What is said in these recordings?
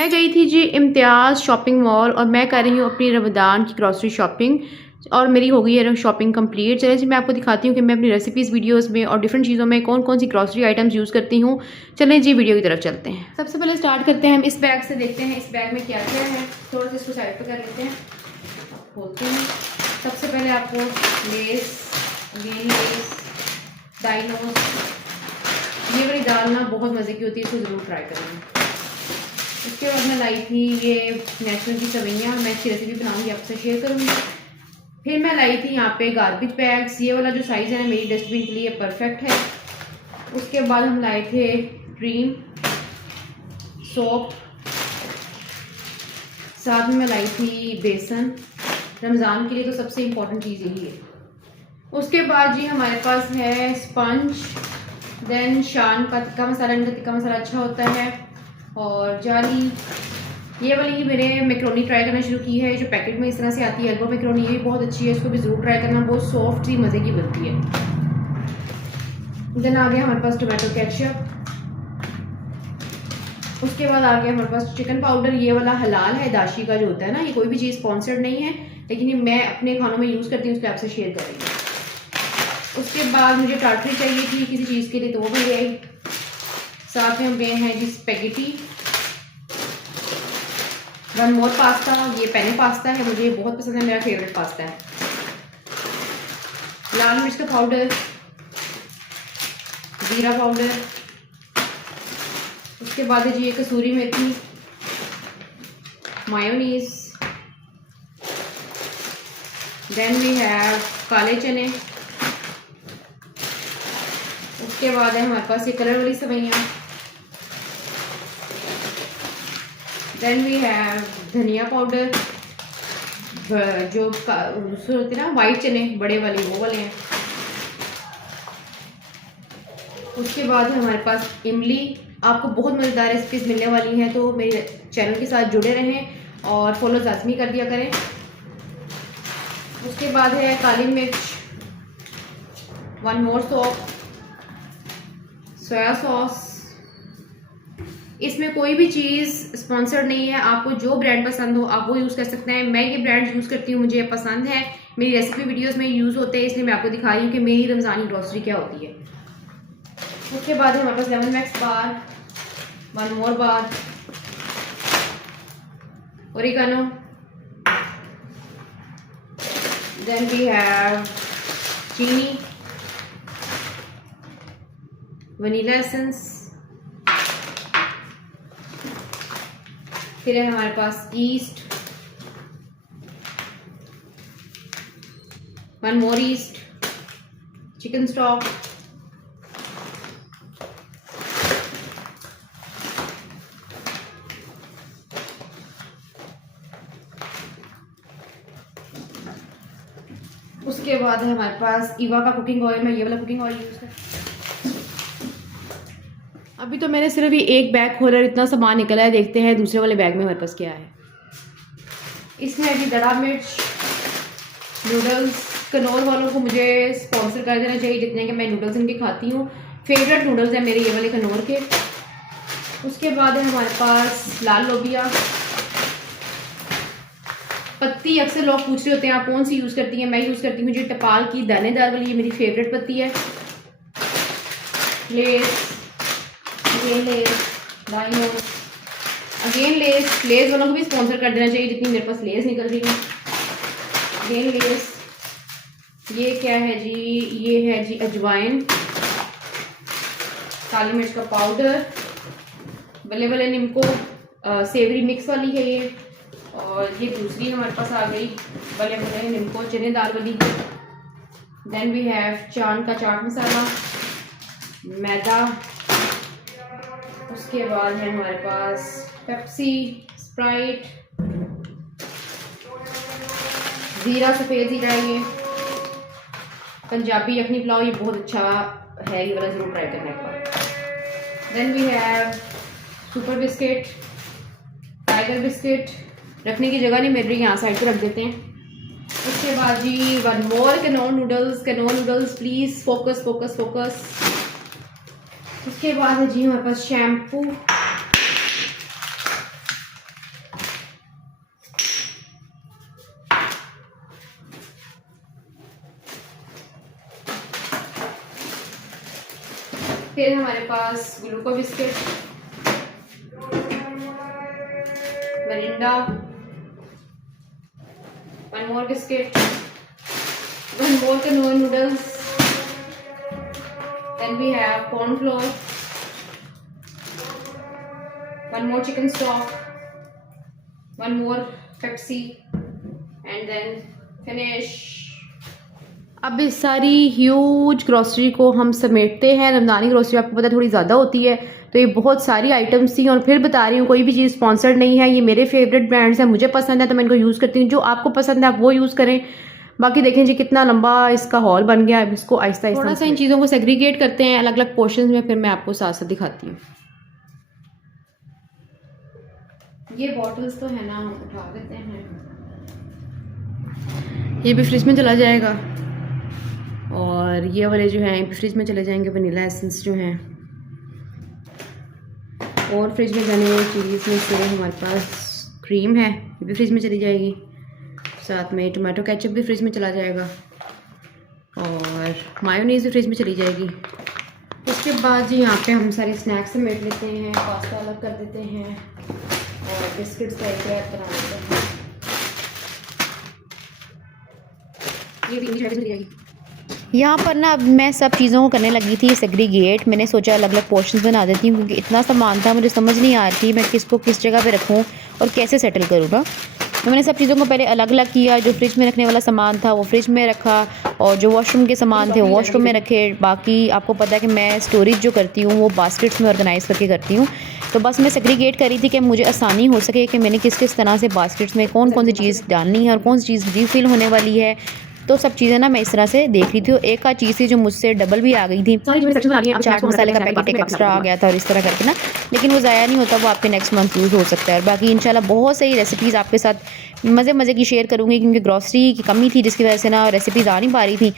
मैं गई थी जी इम्तियाज़ शॉपिंग मॉल और मैं कर रही हूँ अपनी रमज़ान की ग्रॉसरी शॉपिंग और मेरी हो गई है शॉपिंग कंप्लीट। चलिए जी मैं आपको दिखाती हूँ कि मैं अपनी रेसिपीज़ वीडियोस में और डिफरेंट चीज़ों में कौन कौन सी ग्रॉसरी आइटम्स यूज़ करती हूँ। चलें जी वीडियो की तरफ चलते हैं। सबसे पहले स्टार्ट करते हैं हम इस बैग से, देखते हैं इस बैग में क्या क्या है। थोड़ा सा इसको साइड पर कर लेते हैं, खोलते हैं। सबसे पहले आपको लेस, डाइनोस, ये वाली दाल ना बहुत मज़े की होती है, इसको ज़रूर ट्राई करेंगे। उसके बाद मैं लाई थी ये नेचुरल की सवैयाँ, मैं इसकी रेसिपी बनाऊंगी, आपसे शेयर करूंगी। फिर मैं लाई थी यहाँ पे गार्बेज बैग्स, ये वाला जो साइज़ है ना मेरी डस्टबिन के लिए परफेक्ट है। उसके बाद हम लाए थे क्रीम, सोप, साथ में मैं लाई थी बेसन। रमज़ान के लिए तो सबसे इम्पोर्टेंट चीज़ यही है। उसके बाद जी हमारे पास है स्पंज, देन शान का टिक्का मसाला, इनका टिक्का मसाला अच्छा होता है, और जाली, ये वाली ही मैंने मैक्रोनी ट्राई करना शुरू की है, जो पैकेट में इस तरह से आती है एल्बो मैक्रोनी, ये भी बहुत अच्छी है, इसको भी ज़रूर ट्राई करना, बहुत सॉफ्ट सी मज़े की बनती है। देन आ गया हमारे पास टोमेटो केचप। उसके बाद आ गया हमारे पास चिकन पाउडर, ये वाला हलाल है, दाशी का जो होता है ना, ये कोई भी चीज़ स्पॉन्सर्ड नहीं है, लेकिन ये मैं अपने खानों में यूज़ करती हूँ, उसको आपसे शेयर करेंगे। उसके बाद मुझे टाटरी चाहिए थी किसी चीज़ के लिए, तो वो भी गई। साथ में हम गए हैं जी स्पेगेटी, वन मोर पास्ता, ये पेने पास्ता है, मुझे बहुत पसंद है, मेरा फेवरेट पास्ता है। लाल मिर्च का पाउडर, जीरा पाउडर। उसके बाद है जी ये कसूरी मेथी, मायोनीज, देन वी हैव काले चने। उसके बाद है हमारे पास ये कलर वाली सवैयाँ, देन वी हैव धनिया पाउडर, जो होते ना वाइट चने बड़े वाले, वो वाले हैं। उसके बाद है हमारे पास इमली। आपको बहुत मज़ेदार रेसिपीज़ मिलने वाली हैं, तो मेरे चैनल के साथ जुड़े रहें और फॉलो लाजमी कर दिया करें। उसके बाद है काली मिर्च, one more soap, soya sauce. इसमें कोई भी चीज़ स्पॉन्सर्ड नहीं है, आपको जो ब्रांड पसंद हो आप वो यूज़ कर सकते हैं। मैं ये ब्रांड यूज़ करती हूँ, मुझे ये पसंद है, मेरी रेसिपी वीडियोस में यूज़ होते हैं, इसलिए मैं आपको दिखा रही हूँ कि मेरी रमज़ानी ग्रॉसरी क्या होती है। उसके बाद हमारे पास Lemon Max bar, one more bar, oregano, then we have चीनी, वनीला एसेंस। फिर है हमारे पास yeast, one more yeast, chicken stock, उसके बाद है हमारे पास ईवा का कुकिंग ऑयल, मैं ये वाला कुकिंग ऑयल यूज़ करती हूँ। अभी तो मैंने सिर्फ ये एक बैग खोला और इतना सामान निकला है, देखते हैं दूसरे वाले बैग में हमारे पास क्या है। इसमें अभी दड़ा मिर्च, नूडल्स, कनौर वालों को मुझे स्पॉन्सर कर देना चाहिए, जितने कि मैं नूडल्स इनके खाती हूँ, फेवरेट नूडल्स हैं मेरे ये वाले कनौर के। उसके बाद है हमारे पास लाल लोबिया पत्ती। अक्सर लोग पूछ रहे होते हैं आप कौन सी यूज़ करती हैं, मैं यूज़ करती हूँ जी टपाल की दानेदार वाली, ये मेरी फेवरेट पत्ती है। लेस, ये लेस, डाइनोस, अगेन लेस वालों को भी स्पॉन्सर कर देना चाहिए, जितनी मेरे पास लेस निकल रही है। अगेन लेस, ये क्या है जी, ये है जी अजवाइन, काली मिर्च का पाउडर, बल्ले बल्ले निम्को सेवरी मिक्स वाली है ये, और ये दूसरी हमारे पास आ गई बल्ले बल्ले निम्को चने दाल वाली। देन वी हैव चांद का चाट मसाला, मैदा। उसके बाद है हमारे पास पेप्सी, स्प्राइट, ज़ीरा, सफ़ेद ज़ीरा, ये पंजाबी यखनी पुलाव, ये बहुत अच्छा है, ये वाला ज़रूर ट्राई करना एक बार। Then we have super biscuit, Tiger biscuit, रखने की जगह नहीं मिल रही, यहाँ साइड पर रख देते हैं। उसके बाद जी one more Knorr noodles, please focus focus focus. उसके बाद है जी हमारे पास शैम्पू, फिर हमारे पास Gluco biscuit, Mirinda, one more biscuit, one more Knorr noodles, then we have corn flour, one more chicken stock, one more Pepsi, and then finish. अब इस सारी ह्यूज ग्रॉसरी को हम समेटते हैं। रमज़ानी ग्रॉसरी आपको पता थोड़ी ज़्यादा होती है, तो ये बहुत सारी आइटम्स थी। और फिर बता रही हूँ, कोई भी चीज़ स्पॉन्सर्ड नहीं है, ये मेरे फेवरेट ब्रांड्स हैं, मुझे पसंद है तो मैं इनको यूज़ करती हूँ। जो आपको पसंद है आप वो यूज़ करें। बाकी देखें जी कितना लंबा इसका हॉल बन गया है। इसको आहिस्ता आहिस्ता थोड़ा सा इन चीज़ों को सेग्रीगेट करते हैं अलग अलग पोर्शंस में, फिर मैं आपको साथ साथ दिखाती हूँ। ये बॉटल्स तो है ना, हम उठा देते हैं, ये भी फ्रिज में चला जाएगा। और ये वाले जो हैं फ्रिज में चले जाएंगे, वनीला एसेंस जो हैं। और फ्रिज में जाने वाली चीज़ में से हमारे पास क्रीम है, ये भी फ्रिज में चली जाएगी। साथ में टोमेटो केचप भी फ्रिज में चला जाएगा और मायोनीज़ भी फ्रिज में चली जाएगी। उसके बाद जी यहाँ पे हम सारे स्नैक्स समेट लेते हैं, पास्ता अलग कर देते हैं और बिस्किट्स का एक रैप बना लेते हैं। ये भी फ्रिज में चली जाएगी। यहाँ पर ना अब मैं सब चीज़ों को करने लगी थी सेग्रीगेट। मैंने सोचा अलग अलग पोर्शंस बना देती हूँ, क्योंकि इतना सामान था मुझे समझ नहीं आ रही थी मैं किसको किस जगह पे रखूँ और कैसे सेटल करूँ ना। तो मैंने सब चीज़ों को पहले अलग अलग किया। जो फ्रिज में रखने वाला सामान था वो फ्रिज में रखा, और जो वॉशरूम के सामान थे वो वॉशरूम में रखे। बाकी आपको पता है कि मैं स्टोरेज जो करती हूँ वो बास्केट्स में ऑर्गेनाइज़ करके करती हूँ। तो बस मैं सेग्रीगेट करी थी कि मुझे आसानी हो सके कि मैंने किस किस तरह से बास्केट्स में कौन कौन सी चीज़ डालनी है और कौन सी चीज़ रीफिल होने वाली है। तो सब चीज़ें ना मैं इस तरह से देख रही थी। और एक आध चीज़ थी जो मुझसे डबल भी आ गई थी। चाट मसाले का पैकेट एक एक्स्ट्रा आ गया था और इस तरह करके ना, लेकिन वो ज़ाया नहीं होता, वो आपके नेक्स्ट मंथ यूज़ हो सकता है। और बाकी इंशाल्लाह बहुत सही रेसिपीज़ आपके साथ मज़े की शेयर करूँगी, क्योंकि ग्रॉसरी की कमी थी जिसकी वजह से ना रेसिपीज़ आ नहीं पा रही थी।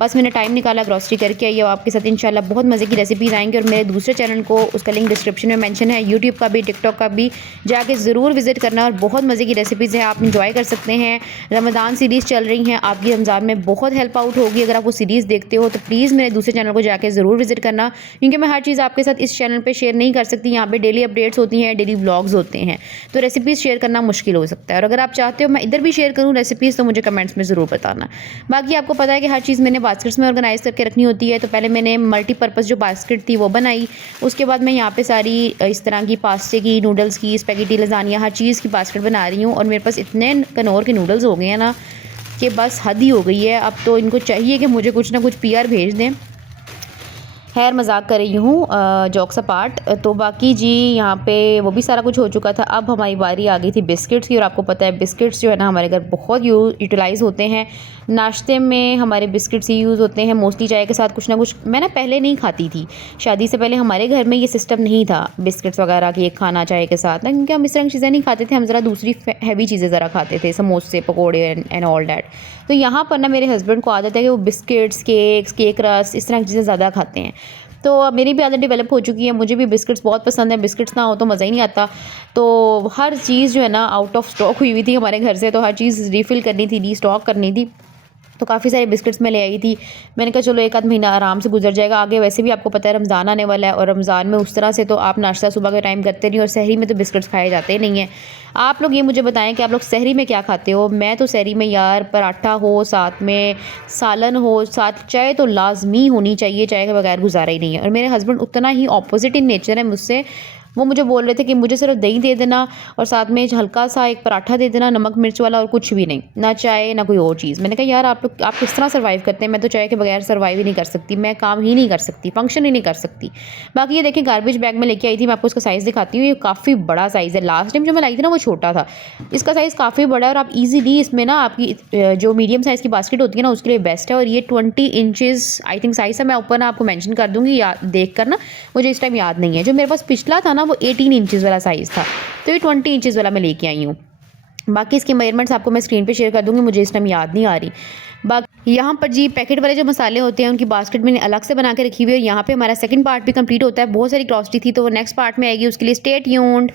बस मैंने टाइम निकाला, ग्रॉसरी करके आई और आपके साथ इंशाल्लाह बहुत मज़े की रेसिपीज़ आएंगी। और मेरे दूसरे चैनल को, उसका लिंक डिस्क्रिप्शन में मेंशन है, यूट्यूब का भी टिकटॉक का भी, जाके ज़रूर विजिट करना। और बहुत मज़े की रेसिपीज़ हैं, आप इंजॉय कर सकते हैं। रमज़ान सीरीज़ चल रही हैं, आपकी रमज़ान में बहुत हेल्प आउट होगी। अगर आप वो सीरीज़ देखते हो तो प्लीज़ मेरे दूसरे चैनल को जाके ज़रूर विजिट करना, क्योंकि मैं हर चीज़ आपके साथ इस चैनल पे शेयर नहीं कर सकती। यहाँ पे डेली अपडेट्स होती हैं, डेली व्लॉग्स होते हैं, तो रेसिपीज़ शेयर करना मुश्किल हो सकता है। और अगर आप चाहते हो मैं इधर भी शेयर करूँ रेसिपीज़, तो मुझे कमेंट्स में ज़रूर बताना। बाकी आपको पता है कि हर चीज़ मैंने बास्केट्स में ऑर्गेनाइज़ करके रखनी होती है। तो पहले मैंने मल्टीपर्पज़ जो बास्केट थी वो बनाई। उसके बाद मैं यहाँ पे सारी इस तरह की पास्ते की, नूडल्स की, स्पैगेटी, लज़ानिया, हर चीज़ की बास्केट बना रही हूँ। और मेरे पास इतने कनौर के नूडल्स हो गए हैं ना कि बस हद ही हो गई है। अब तो इनको चाहिए कि मुझे कुछ ना कुछ पीआर भेज दें। खैर मजाक कर रही हूँ, जॉक्स अपार्ट। तो बाकी जी यहाँ पे वो भी सारा कुछ हो चुका था। अब हमारी बारी आ गई थी बिस्किट्स की। और आपको पता है बिस्किट्स जो है ना हमारे घर बहुत यूटिलाइज़ होते हैं। नाश्ते में हमारे बिस्किट्स ही यूज़ होते हैं मोस्टली, चाय के साथ कुछ ना कुछ। मैं ना पहले नहीं खाती थी, शादी से पहले हमारे घर में ये सिस्टम नहीं था बिस्किट्स वगैरह की एक खाना चाय के साथ ना, क्योंकि हम इस तरह की चीज़ें नहीं खाते थे। हम ज़रा दूसरी हैवी चीज़ें ज़रा खाते थे, समोसे, पकौड़े एंड ऑल डैट। तो यहाँ पर ना मेरे हस्बैंड को आदत है कि वो बिस्किट्स, केक रस, इस तरह की चीज़ें ज़्यादा खाते हैं। तो मेरी भी आदत डेवलप हो चुकी है, मुझे भी बिस्किट्स बहुत पसंद है। बिस्किट्स ना हो तो मज़ा ही नहीं आता। तो हर चीज़ जो है ना आउट ऑफ स्टॉक हुई थी हमारे घर से, तो हर चीज़ रीफ़िल करनी थी, रीस्टॉक करनी थी। तो काफ़ी सारे बिस्किट्स मैं ले आई थी। मैंने कहा चलो एक आध महीना आराम से गुजर जाएगा, आगे वैसे भी आपको पता है रमज़ान आने वाला है। और रमज़ान में उस तरह से तो आप नाश्ता सुबह के टाइम करते नहीं, और सहरी में तो बिस्किट्स खाए जाते ही नहीं हैं। आप लोग ये मुझे बताएं कि आप लोग सहरी में क्या खाते हो। मैं तो सहरी में यार पराठा हो, साथ में सालन हो, साथ चाय तो लाजमी होनी चाहिए, चाय के बगैर गुजारा ही नहीं है। और मेरे हस्बैंड उतना ही ऑपोजिट इन नेचर है मुझसे। वो मुझे बोल रहे थे कि मुझे सिर्फ दही दे देना और साथ में हल्का सा एक पराठा दे देना, नमक मिर्च वाला, और कुछ भी नहीं, ना चाय ना कोई और चीज़। मैंने कहा यार आप किस तरह सर्वाइव करते हैं। मैं तो चाय के बगैर सर्वाइव ही नहीं कर सकती, मैं काम ही नहीं कर सकती, फंक्शन ही नहीं कर सकती। बाकी ये देखें गार्बेज बैग में लेके आई थी, मैं आपको इसका साइज़ दिखाती हूँ। ये काफ़ी बड़ा साइज़ है। लास्ट टाइम जो मैं लाई थी ना वो छोटा था, इसका साइज़ काफ़ी बड़ा है। और आप ईजीली इसमें ना आपकी जो मीडियम साइज़ की बास्केट होती है ना उसके लिए बेस्ट है। और ये 20 इंचज़ आई थिंक साइज़ है। मैं ऊपर ना आपको मेंशन कर दूँगी, देख कर ना, मुझे इस टाइम याद नहीं है। जो मेरे पास पिछला था ना वो 18 इंचज़ वाला साइज़ था, तो ये 20 इंचज़ वाला मैं लेके आई हूँ। बाकी इसके मेजरमेंट्स आपको मैं स्क्रीन पे शेयर कर दूँगी, मुझे इस टाइम याद नहीं आ रही। बाकी यहाँ पर जी पैकेट वाले जो मसाले होते हैं उनकी बास्केट मैंने अलग से बना के रखी हुई है। और यहाँ पे हमारा सेकंड पार्ट भी कंप्लीट होता है। बहुत सारी ग्रॉसरी थी तो वो नेक्स्ट पार्ट में आएगी, उसके लिए स्टे ट्यून्ड।